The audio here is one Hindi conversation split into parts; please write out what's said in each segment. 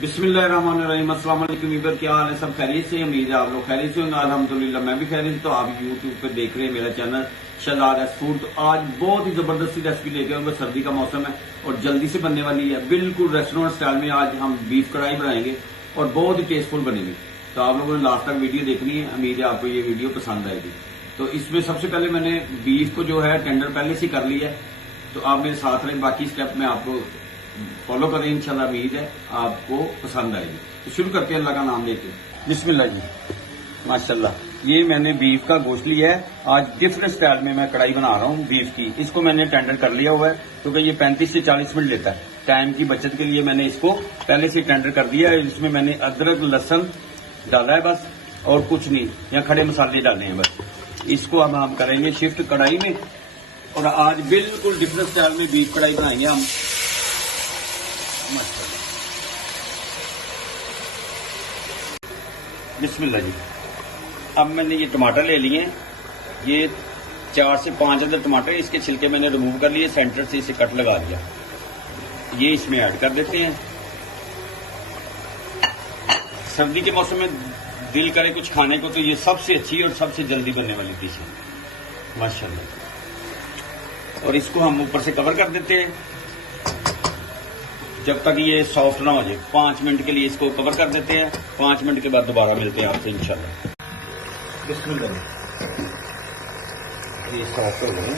बिस्मिल्लाहिर्रहमानिर्रहीम। अस्सलाम वालेकुम। वीवर क्या हाल है? सब खैरियत से? उम्मीद है आप लोग खैरियत से होंगे। अल्हम्दुलिल्लाह मैं भी खैरियत। तो आप यूट्यूब पे देख रहे हैं मेरा चैनल शहजाद फूड। तो आज बहुत ही जबरदस्ती रेसिपी लेके आऊंगा। सर्दी का मौसम है और जल्दी से बनने वाली है, बिल्कुल रेस्टोरेंट स्टाइल में। आज हम बीफ कढ़ाई बनाएंगे और बहुत ही टेस्टफुल बनेगी। तो आप लोगों ने लास्ट तक वीडियो देखनी है। उम्मीद है आपको ये वीडियो पसंद आएगी। तो इसमें सबसे पहले मैंने बीफ को जो है टेंडर पहले से कर लिया है। तो आप मेरे साथ रहें, बाकी स्टेप में आपको फॉलो करें। इंशाल्लाह उम्मीद है आपको पसंद आएगी। तो शुरू करते हैं अल्लाह का नाम लेके। बिस्मिल्लाह जी, माशाल्लाह। ये मैंने बीफ का गोश्त लिया है। आज डिफरेंट स्टाइल में मैं कढ़ाई बना रहा हूँ बीफ की। इसको मैंने टेंडर कर लिया हुआ है क्योंकि ये 35 से 40 मिनट लेता है। टाइम की बचत के लिए मैंने इसको पहले से टेंडर कर दिया है। इसमें मैंने अदरक लहसुन डाला है बस, और कुछ नहीं, या खड़े मसाले डाले हैं बस। इसको अब हम करेंगे शिफ्ट कढ़ाई में, और आज बिल्कुल डिफरेंट स्टाइल में बीफ कढ़ाई बनाएंगे हम। बिस्मिल्लाह जी। अब मैंने ये टमाटर ले लिए हैं। ये 4 से 5 अदर टमाटर, इसके छिलके मैंने रिमूव कर लिए, सेंटर से इसे कट लगा दिया। ये इसमें ऐड कर देते हैं। सर्दी के मौसम में दिल करे कुछ खाने को तो ये सबसे अच्छी और सबसे जल्दी बनने वाली डिश है माशाल्लाह। और इसको हम ऊपर से कवर कर देते हैं जब तक ये सॉफ्ट ना हो जाए। 5 मिनट के लिए इसको कवर कर देते हैं। 5 मिनट के बाद दोबारा मिलते हैं आपसे इंशाल्लाह। बिस्मिल्लाह। ये सॉफ्ट हो गए।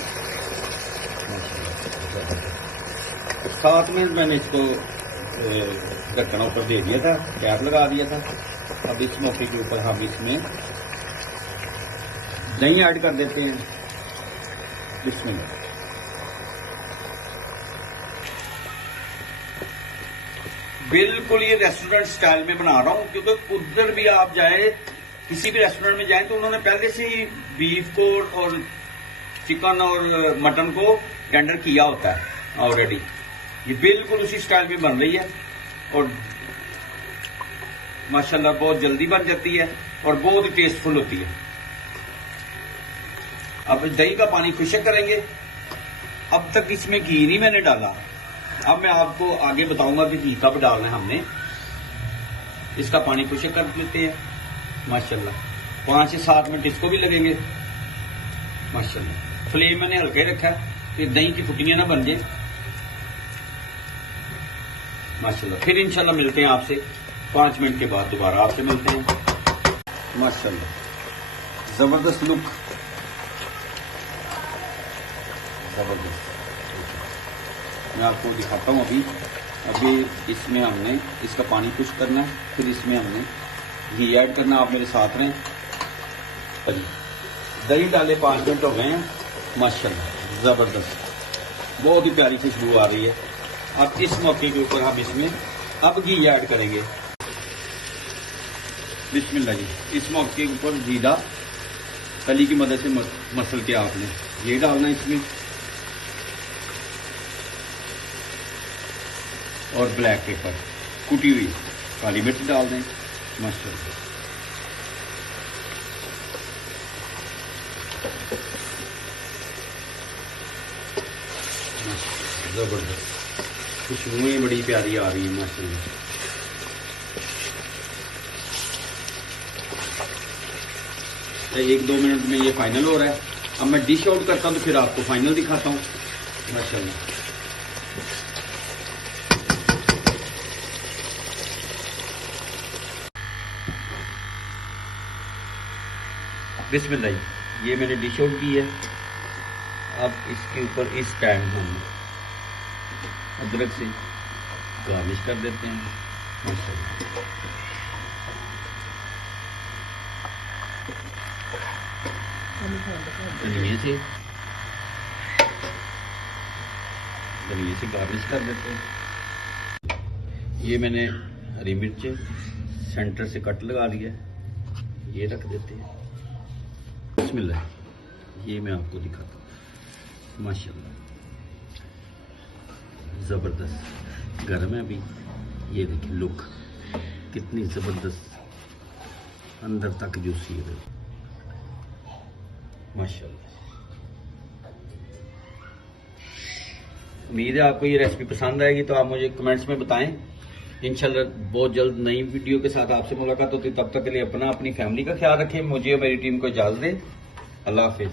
7 मिनट मैंने इसको ढक्कन ऊपर दे दिया था, कैप लगा दिया था। अब इस मौके के ऊपर हम इसमें दही ऐड कर देते हैं। बिस्मिल्लाह। बिल्कुल ये रेस्टोरेंट स्टाइल में बना रहा हूं क्योंकि उधर भी आप जाए, किसी भी रेस्टोरेंट में जाए तो उन्होंने पहले से ही बीफ को और चिकन और मटन को टेंडर किया होता है ऑलरेडी। ये बिल्कुल उसी स्टाइल में बन रही है और माशाल्लाह बहुत जल्दी बन जाती है और बहुत ही टेस्टफुल होती है। अब दही का पानी खुशक करेंगे। अब तक इसमें घी नहीं मैंने डाला। अब मैं आपको आगे बताऊंगा कि घी कब डालना है हमने। इसका पानी खुशक कर लेते हैं माशाल्लाह। 5 से 7 मिनट इसको भी लगेंगे माशाल्लाह। फ्लेम मैंने हल्के रखा है कि दही की फुटियां ना बन जाए माशाल्लाह। फिर इंशाल्लाह मिलते हैं आपसे 5 मिनट के बाद, दोबारा आपसे मिलते हैं माशाल्लाह। जबरदस्त लुक, जबरदस्त। मैं आपको दिखाता हूँ अभी इसमें हमने इसका पानी खुश करना है, फिर इसमें हमने घी ऐड करना। आप मेरे साथ रहें। दही डाले 5 मिनट हो गए हैं माशाल्लाह, जबरदस्त, बहुत ही प्यारी खुशबू आ रही है। अब इस मौके के ऊपर हम इसमें अब घी ऐड करेंगे। बिस्मिल्लाह जी। इस मौके के ऊपर जीरा कली की मदद से मसल के आपने ये डालना है इसमें, और ब्लैक पेपर कुटी हुई काली मिर्च डाल दें माशाल्लाह। जबरदस्त खुशबुएं बड़ी प्यारी आ रही है माशाल्लाह। एक 2 मिनट में ये फाइनल हो रहा है। अब मैं डिश आउट करता हूं तो फिर आपको फाइनल दिखाता हूं माशाल्लाह। बिस्मिल्लाह। ये मैंने डिश आउट की है। अब इसके ऊपर इस टाइम हम अदरक से गार्निश कर देते हैं माशाल्लाह। धनिये से गार्निश कर देते हैं। ये मैंने हरी मिर्च सेंटर से कट लगा लिया, ये रख देते हैं। बिस्मिल्लाह। ये मैं आपको दिखाता हूँ माशाल्लाह, जबरदस्त गर्म है अभी। ये देखिए लुक कितनी जबरदस्त, अंदर तक जूसी है माशाल्लाह। उम्मीद है आपको ये रेसिपी पसंद आएगी, तो आप मुझे कमेंट्स में बताएं इंशाल्लाह बहुत जल्द नई वीडियो के साथ आपसे मुलाकात होती है। तब तक के लिए अपनी फैमिली का ख्याल रखें। मुझे और मेरी टीम को इजाजत दें। अल्लाह हाफिज।